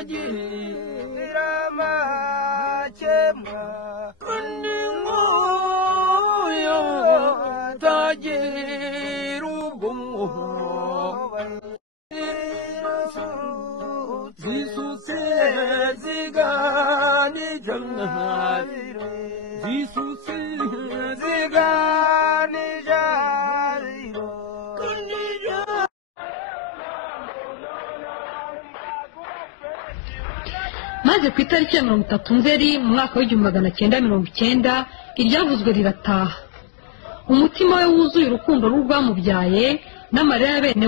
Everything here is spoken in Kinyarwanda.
tagira makemwa kandi nguyo tagira ubwoba zisutse ziganijana zisutse ziganijana maze ku itariki ya 30 Nzeri mu mwaka w'1990 iryavuzwe rirataha. Umutima we wuzuye urukundo rw'urwamubyaye n'amarira ya bene